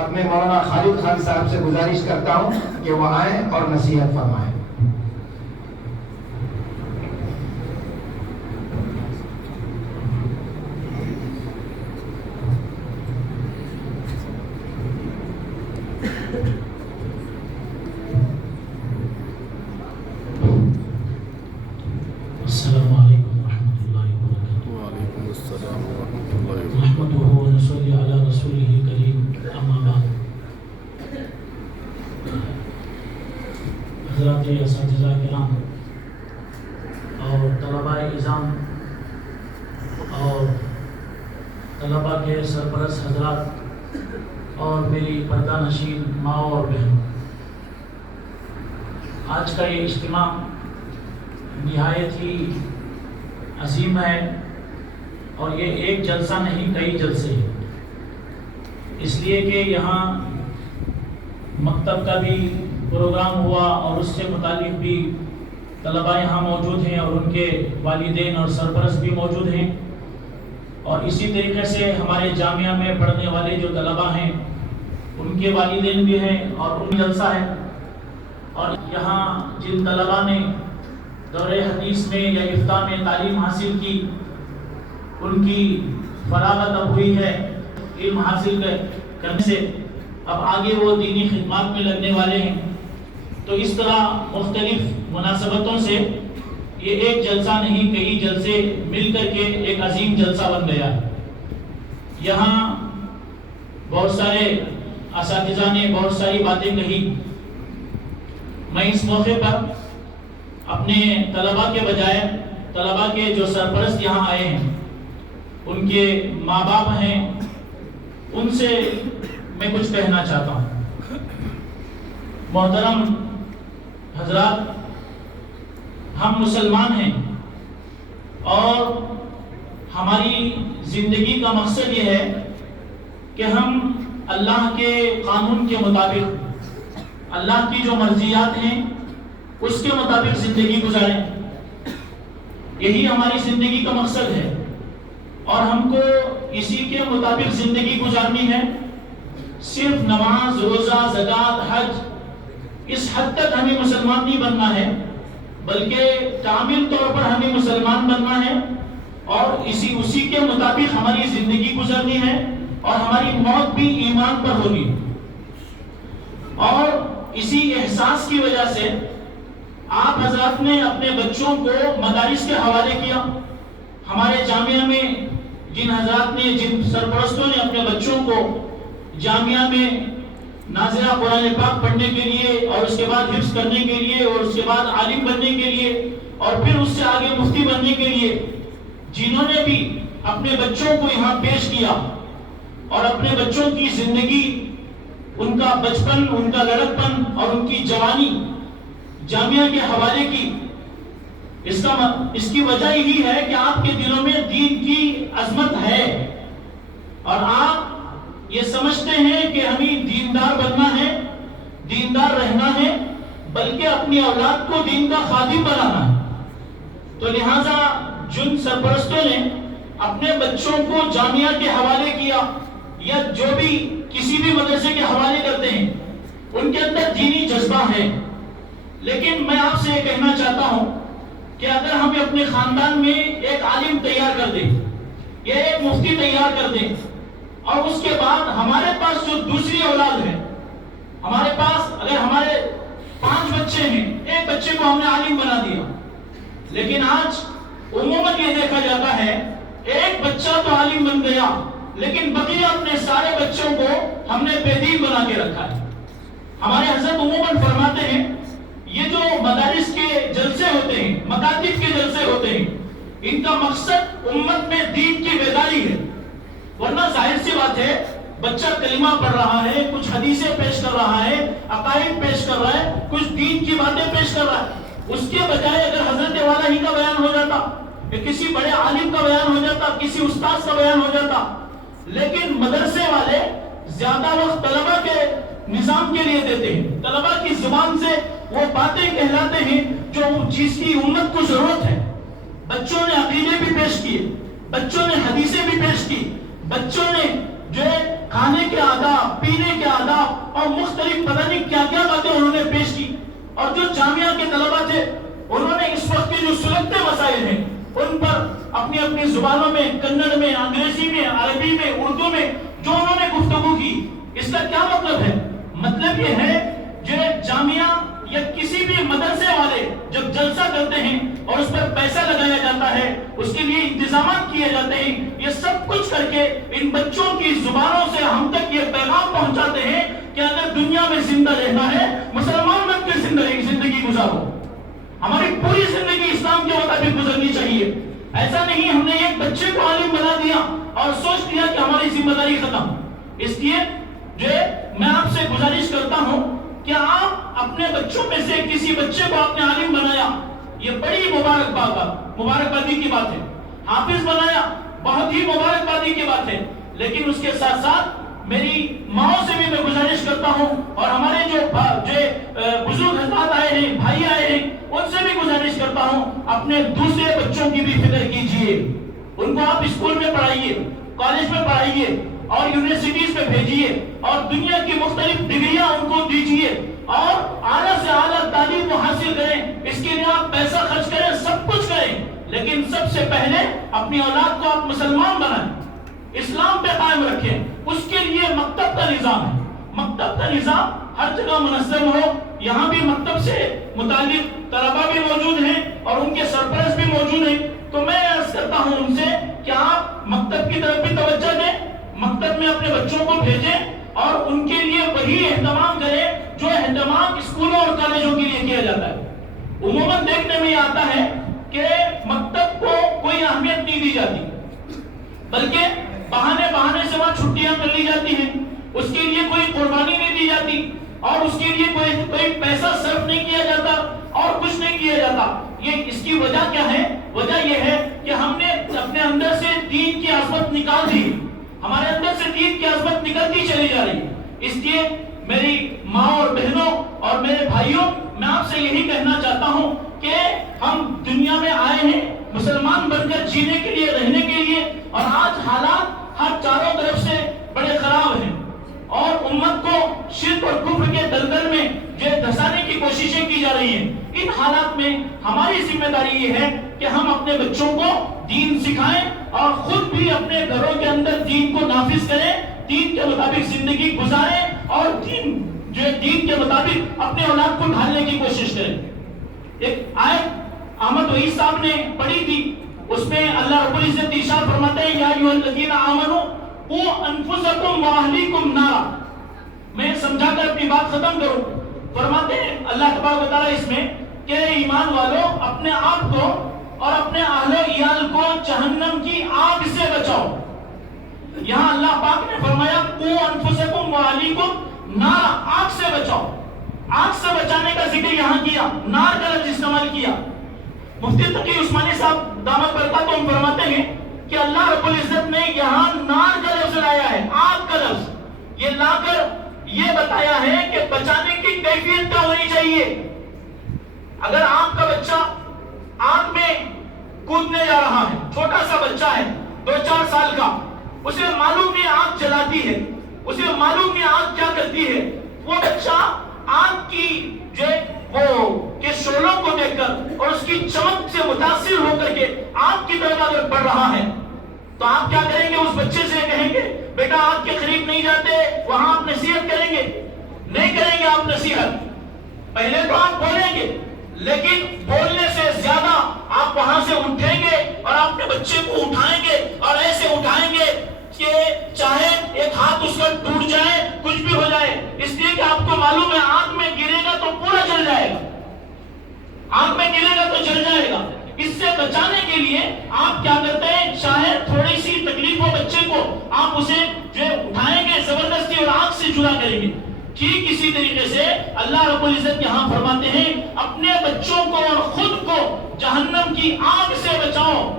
اپنے مولانا خالد خان صاحب سے گزارش کرتا ہوں کہ وہ آئیں اور نصیحت فرمائیں۔ السلام علیکم ورحمۃ اللہ وبرکاتہ۔ وعلیکم السلام ورحمۃ اللہ وبرکاتہ۔ نحمده ونصلی علی رسولہ الکریم، اما بعد۔ حضرات اساتذہ کرام اور طلباء نظام اور طلباء کے سرپرست حضرات اور میری پردہ نشین ماں اور بہن، آج کا یہ اجتماع نہایت ہی عظیم ہے اور یہ ایک جلسہ نہیں، کئی جلسے ہیں، اس لیے کہ یہاں مکتب کا بھی پروگرام ہوا اور اس سے متعلق بھی طلباء یہاں موجود ہیں اور ان کے والدین اور سرپرست بھی موجود ہیں، اور اسی طریقے سے ہمارے جامعہ میں پڑھنے والے جو طلباء ہیں ان کے والدین بھی ہیں اور ان جلسہ ہے۔ اور یہاں جن طلباء نے دور حدیث میں یا افتاء میں تعلیم حاصل کی، ان کی فراغت اب ہوئی ہے علم حاصل کرنے سے، اب آگے وہ دینی خدمات میں لگنے والے ہیں۔ تو اس طرح مختلف مناسبتوں سے یہ ایک جلسہ نہیں، کئی جلسے مل کر کے ایک عظیم جلسہ بن گیا۔ یہاں بہت سارے اساتذہ نے بہت ساری باتیں کہی، میں اس موقع پر اپنے طلباء کے بجائے طلباء کے جو سرپرست یہاں آئے ہیں، ان کے ماں باپ ہیں، ان سے میں کچھ کہنا چاہتا ہوں۔ محترم حضرات، ہم مسلمان ہیں اور ہماری زندگی کا مقصد یہ ہے کہ ہم اللہ کے قانون کے مطابق، اللہ کی جو مرضیات ہیں اس کے مطابق زندگی گزاریں، یہی ہماری زندگی کا مقصد ہے اور ہم کو اسی کے مطابق زندگی گزارنی ہے۔ صرف نماز، روزہ، زکوٰۃ، حج، اس حد تک ہمیں مسلمان نہیں بننا ہے، بلکہ کامل طور پر ہمیں مسلمان بننا ہے اور اسی کے مطابق ہماری زندگی گزرنی ہے اور ہماری موت بھی ایمان پر ہوگی۔ اور اسی احساس کی وجہ سے آپ حضرات نے اپنے بچوں کو مدارس کے حوالے کیا۔ ہمارے جامعہ میں جن حضرات نے، جن سرپرستوں نے اپنے بچوں کو جامعہ میں ناظرہ قرآن پاک پڑھنے کے لیے اور اس کے بعد حفظ کرنے کے لیے اور اس کے بعد عالم بننے کے لیے اور پھر اس سے آگے مفتی بننے کے لیے جنہوں نے بھی اپنے بچوں کو یہاں پیش کیا اور اپنے بچوں کی زندگی، ان کا بچپن، ان کا لڑکپن اور ان کی جوانی جامعہ کے حوالے کی، اس کی وجہ یہی ہے کہ آپ کے دلوں میں دین کی عظمت ہے اور آپ یہ سمجھتے ہیں کہ ہمیں دیندار بننا ہے، دیندار رہنا ہے، بلکہ اپنی اولاد کو دین کا خادم بنانا ہے۔ تو لہٰذا جن سرپرستوں نے اپنے بچوں کو جامعہ کے حوالے کیا یا جو بھی کسی بھی مدرسے کے حوالے کرتے ہیں، ان کے اندر دینی جذبہ ہے، لیکن میں آپ سے یہ کہنا چاہتا ہوں کہ اگر ہم اپنے خاندان میں ایک عالم تیار کر دیں یا ایک مفتی تیار کر دیں اور اس کے بعد ہمارے پاس جو دوسری اولاد ہے، ہمارے پاس اگر ہمارے 5 بچے ہیں، ایک بچے کو ہم نے عالم بنا دیا، لیکن آج عموماً یہ دیکھا جاتا ہے ایک بچہ تو عالم بن گیا لیکن بقیہ اپنے سارے بچوں کو ہم نے بے دین بنا کے رکھا ہے۔ ہمارے حضرت عموماً فرماتے ہیں یہ جو مدارس کے جلسے ہوتے ہیں، مکاتب کے جلسے ہوتے ہیں، ان کا مقصد امت میں دین کی بیداری ہے، ورنہ ظاہر سی بات ہے بچہ کلمہ پڑھ رہا ہے، کچھ حدیثیں پیش کر رہا ہے، عقائد پیش کر رہا ہے، کچھ دین کی باتیں پیش کر رہا ہے، اس کے بجائے اگر حضرت والا ہی کا بیان ہو جاتا، کسی بڑے عالم کا بیان ہو جاتا، کسی استاد کا بیان ہو جاتا، لیکن مدرسے والے زیادہ وقت طلبہ کے نظام کے لیے دیتے ہیں، طلبہ کی زبان سے وہ باتیں کہلاتے ہیں جو جس کی امت کو ضرورت ہے۔ بچوں نے عقیدے بھی پیش کیے، بچوں نے حدیثیں بھی پیش کی، بچوں نے جو ہے کھانے کے آداب، پینے کے مختلف پتہ نہیں کیا کیا باتیں انہوں نے پیش کی. اور جو جامعہ کے طلبہ تھے انہوں نے اس وقت کے جو سلگتے مسائل ہیں ان پر اپنی اپنی زبانوں میں، کنڑ میں، انگریزی میں، عربی میں، اردو میں جو انہوں نے گفتگو کی. اس کا کیا مطلب ہے؟ مطلب یہ ہے جو جامعہ یا کسی بھی مدرسے والے جب جلسہ کرتے ہیں اور اس پر پیسہ لگایا جاتا ہے، اس کے لیے انتظامات کیے جاتے ہیں، یہ سب کچھ کر کے ان بچوں کی زبانوں سے ہم تک یہ پیغام پہنچاتے ہیں کہ اگر دنیا میں زندہ رہنا ہے مسلمان بن کے زندگی گزارو. ہماری پوری زندگی اسلام کے مطابق گزرنی چاہیے. ایسا نہیں ہم نے ایک بچے کو عالم بنا دیا اور سوچ لیا کہ ہماری ذمہ داری ختم. اس لیے جو میں آپ سے گزارش کرتا ہوں کہ آپ اپنے بچوں میں سے کسی بچے کو آپ نے عالم بنایا، یہ بڑی مبارکبادی کی بات ہے. حافظ بنایا، بہت ہی مبارکبادی کی بات ہے. لیکن اس کے ساتھ ساتھ میری ماں سے بھی میں گزارش کرتا ہوں اور ہمارے جو بزرگ حضرات آئے ہیں، بھائی آئے ہیں، ان سے بھی گزارش کرتا ہوں اپنے دوسرے بچوں کی بھی فکر کیجئے. ان کو آپ اسکول میں پڑھائیے، کالج میں پڑھائیے اور یونیورسٹیز میں بھیجیے اور دنیا کی مختلف ڈگریاں ان کو دیجیے اور اعلیٰ سے اعلیٰ تعلیم کو حاصل کریں. اس کے لیے آپ پیسہ خرچ کریں، سب کچھ کریں، لیکن سب سے پہلے اپنی اولاد کو آپ مسلمان بنائیں، اسلام پہ قائم رکھیں. اس کے لیے مکتب کا نظام ہے. مکتب کا نظام ہر جگہ منظم ہو. یہاں بھی مکتب سے متعلق طلبہ بھی موجود ہیں اور ان کے سرپرست بھی موجود ہیں. تو میں عرض کرتا ہوں ان سے کہ آپ مکتب کی طرف بھی توجہ دیں، مکتب میں اپنے بچوں کو بھیجیں اور ان کے لیے وہی اہتمام کریں جو اہتمام اسکولوں اور کالجوں کے لیے کیا جاتا ہے. عموماً دیکھنے میں آتا ہے کہ مکتب کو کوئی اہمیت نہیں دی جاتی، بلکہ بہانے سے وہاں چھٹیاں کر لی جاتی ہیں. اس کے لیے کوئی قربانی نہیں دی جاتی اور اس کے لیے کوئی پیسہ صرف نہیں کیا جاتا اور کچھ نہیں کیا جاتا. یہ اس کی وجہ کیا ہے؟ وجہ یہ ہے کہ ہم نے اپنے اندر سے دین کی عظمت نکال دی. ہمارے اندر سے دین کی عظمت نکلتی چلی جا رہی. اس لیے میری ماں اور بہنوں اور میرے بھائیوں، میں آپ سے یہی کہنا چاہتا ہوں کہ ہم دنیا میں آئے ہیں مسلمان بن کر جینے کے لیے، رہنے کے لیے، اور آج حالات ہر چاروں طرف سے بڑے خراب ہیں اور امت کو شرک اور کفر کے دلدل میں دھسانے کی کوششیں کی جا رہی ہیں. ان حالات میں ہماری ذمہ داری یہ ہے کہ ہم اپنے بچوں کو دین سکھائیں اور خود بھی اپنے گھروں کے اندر دین کو نافذ کریں، دین کے مطابق زندگی گزاریں اور دین کے مطابق اپنے اولاد کو ڈھالنے کی کوشش کریں. ایک آیت احمد وحید صاحب نے پڑھی تھی، اس میں اللہ رب العزت ارشاد فرماتے ہیں یا ایھا الذین آمنوا قوا انفسکم واہلیکم نارا. میں سمجھا کر اپنی بات ختم کروں. فرماتے ہیں اللہ تبارک و تعالیٰ اس میں کہ ایمان والو اپنے آپ کو اور اپنے اہل و عیال کو جہنم کی آگ سے بچاؤ. یہاں اللہ پاک نے فرمایا قوا انفسکم واہلیکم نارا، آگ سے بچاؤ. آگ سے بچانے کا ذکر یہاں کیا، نار کا لفظ استعمال کیا. مفتی تقی عثمانی صاحب دامت برکاتہم فرماتے ہیں کہ اللہ رب العزت نے یہاں نار کا لفظ لایا ہے، آگ کا لفظ. یہ لا کر یہ بتایا ہے کہ بچانے کی کیفیت کیا ہونی چاہیے. اگر آپ کا بچہ آگ میں کودنے جا رہا ہے، چھوٹا سا بچہ ہے 2-4 سال کا، اسے معلوم نہیں آگ جلاتی ہے، اسے معلوم نہیں آگ کیا کرتی ہے. وہ بچہ آگ کی کے شعلوں کو دیکھ کر اور اس کی چمک سے متاثر ہو کر کے آگ کی طرف اگر بڑھ رہا ہے تو آپ کیا کریں گے؟ اس بچے سے کہیں گے بیٹا آگ کے قریب نہیں جاتے، وہاں آپ نصیحت کریں گے؟ نہیں کریں گے آپ نصیحت. پہلے تو آپ بولیں گے، لیکن بولنے سے زیادہ آپ وہاں سے اٹھیں گے اور آپ اپنے بچے کو اٹھائیں گے اور ایسے اٹھائیں گے کہ چاہے ایک ہاتھ اس کا ٹوٹ جائے، کچھ بھی ہو جائے، اس لیے کہ آپ کو معلوم ہے آگ میں گرے گا تو پورا جل جائے گا، آگ میں گرے گا تو جل جائے گا. اس سے بچانے کے لیے آپ کیا کرتے ہیں؟ چاہے تھوڑی سی تکلیف ہو بچے کو، آپ اسے اٹھائیں گے زبردستی اور آگ سے جدا کریں گے. ٹھیک اسی طریقے سے اللہ رب العزت یہاں فرماتے ہیں اپنے بچوں کو اور خود کو جہنم کی آگ سے بچاؤ.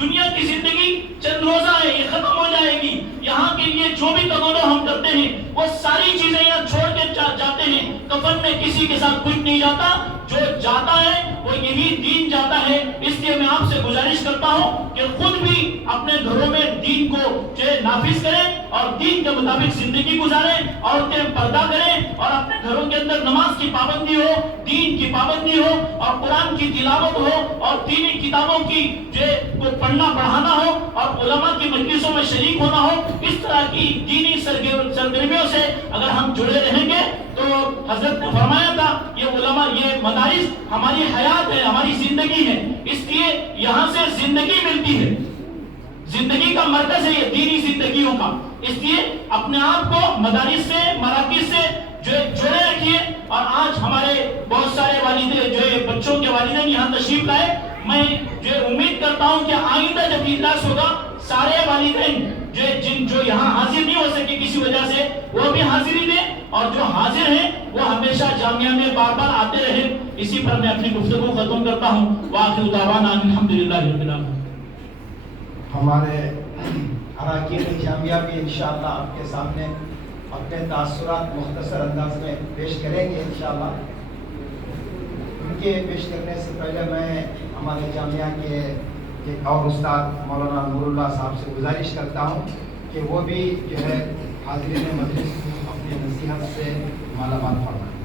دنیا کی زندگی چند روزہ ہے، یہ ختم ہو جائے گی. یہاں کے لیے جو بھی تقاضا ہم کرتے ہیں وہ ساری چیزیں یہاں چھوڑ کے جاتے ہیں. کفن میں کسی کے ساتھ کچھ نہیں جاتا، جو جاتا ہے وہ یہی دین جاتا ہے۔ اس لیے میں آپ سے گزارش کرتا ہوں کہ خود بھی اپنے گھروں میں دین کو جو ہے نافذ کریں اور دین کے مطابق زندگی گزاریں، عورتیں پردہ کریں اور اپنے گھروں کے اندر نماز کی پابندی ہو، دین کی پابندی ہو اور قرآن کی تلاوت ہو اور دینی کتابوں کی جو ہے کو پڑھنا پڑھانا ہو اور علماء کی مجلسوں میں شریک ہونا ہو۔ اس طرح کی دینی سرگرمیوں سے اگر ہم جڑے رہیں گے تو حضرت نے فرمایا تھا یہ علماء، یہ مدارس ہماری حیات ہے، ہماری زندگی ہے، اس لیے یہاں سے زندگی ملتی ہے، زندگی کا مرکز ہے یہ دینی زندگیوں کا۔ اس لیے اپنے آپ کو مدارس سے، مراکز سے جو ہے جوڑے رکھیے۔ اور آج ہمارے بہت سارے والدین جو ہے بچوں کے والدین یہاں تشریف لائے، میں جو امید کرتا ہوں کہ آئندہ جب اجلاس ہوگا سارے والدین جو یہاں حاضر نہیں ہو سکے کسی وجہ سے، وہ بھی حاضری دیں اور جو حاضر ہیں وہ ہمیشہ جامعہ میں بار بار آتے رہے۔ اسی پر میں اپنی گفتگو ختم کرتا ہوں۔ وآخر دعوانا الحمدللہ رب العالمین۔ ہمارے اراکین جامعہ بھی انشاءاللہ آپ کے سامنے اپنے تاثرات مختصر انداز میں پیش کریں گے انشاءاللہ۔ ان کے پیش کرنے سے پہلے میں ہمارے جامعہ کے ایک اور استاد مولانا نور اللہ صاحب سے گزارش کرتا ہوں کہ وہ بھی جو ہے حاضرین مجلس اپنی نصیحت سے مالا مال فرمائیں۔